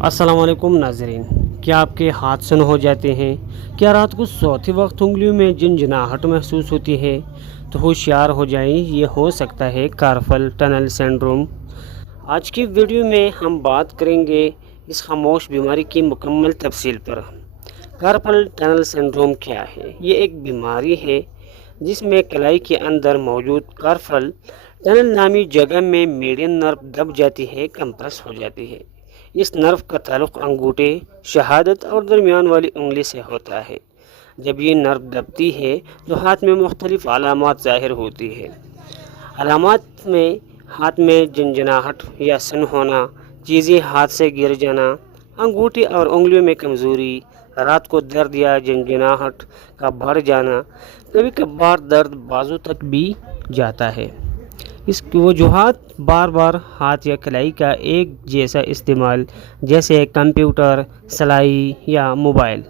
अस्सलाम वालेकुम नाज़रीन, क्या आपके हाथ सुन्न हो जाते हैं? क्या रात को सोते वक्त उंगलियों में झंझनाहट महसूस होती है? तो होशियार हो जाएं, ये हो सकता है कार्पल टनल सिंड्रोम। आज की वीडियो में हम बात करेंगे इस खामोश बीमारी की मुकम्मल तफसील पर। कार्पल टनल सिंड्रोम क्या है? ये एक बीमारी है जिसमें कलाई के अंदर मौजूद कार्पल टनल नामी जगह में मीडियन नर्व दब जाती है, कंप्रेस हो जाती है। इस नर्व का ताल्लुक़ अंगूठे, शहादत और दरमियान वाली उंगली से होता है। जब ये नर्व दबती है तो हाथ में मुख्तलिफ अलामात ज़ाहिर होती है। अलामात में हाथ में झंझनाहट या सन होना, चीज़ें हाथ से गिर जाना, अंगूठे और उंगलियों में कमज़ोरी, रात को दर्द या झंझनाहट का बढ़ जाना, कभी कभार दर्द बाजू तक भी जाता है। इसकी वजूहात बार बार हाथ या कलाई का एक जैसा इस्तेमाल, जैसे कंप्यूटर, सिलाई या मोबाइल,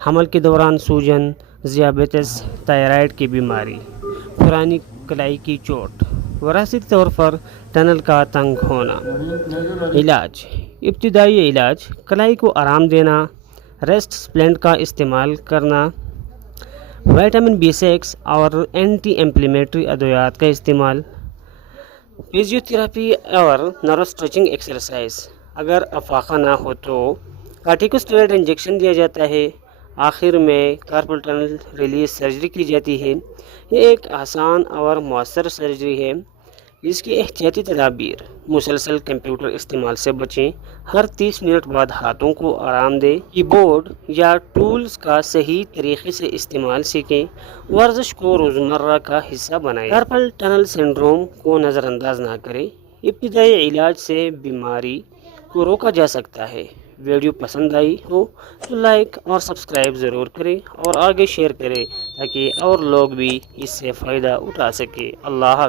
हमल के दौरान सूजन, ज़ियाबेतस, थायराइड की बीमारी, पुरानी कलाई की चोट, वरासती तौर पर टनल का तंग होना। इलाज: इब्तिदाई इलाज कलाई को आराम देना, रेस्ट स्प्लेंट का इस्तेमाल करना, विटामिन B6 और एंटी एम्प्लीमेटरी अद्वियात का इस्तेमाल, फिजियोथेरेपी और नर्व स्ट्रेचिंग एक्सरसाइज। अगर अफाका ना हो तो कार्टिकोस्टेरॉइड इंजेक्शन दिया जाता है। आखिर में कार्पल टनल रिलीज सर्जरी की जाती है। ये एक आसान और मौसर सर्जरी है। इसकी एहतियाती तदाबीर: मुसलसल कंप्यूटर इस्तेमाल से बचें, हर 30 मिनट बाद हाथों को आराम दें, कीबोर्ड या टूल्स का सही तरीके से इस्तेमाल सीखें, वर्जिश को रोज़मर्रा का हिस्सा बनाएं। कार्पल टनल सिंड्रोम को नज़रअंदाज ना करें। इब्तिदाई इलाज से बीमारी को रोका जा सकता है। वीडियो पसंद आई हो तो लाइक और सब्सक्राइब ज़रूर करें और आगे शेयर करें ताकि और लोग भी इससे फ़ायदा उठा सकें। अल्लाह हाफ़िज़।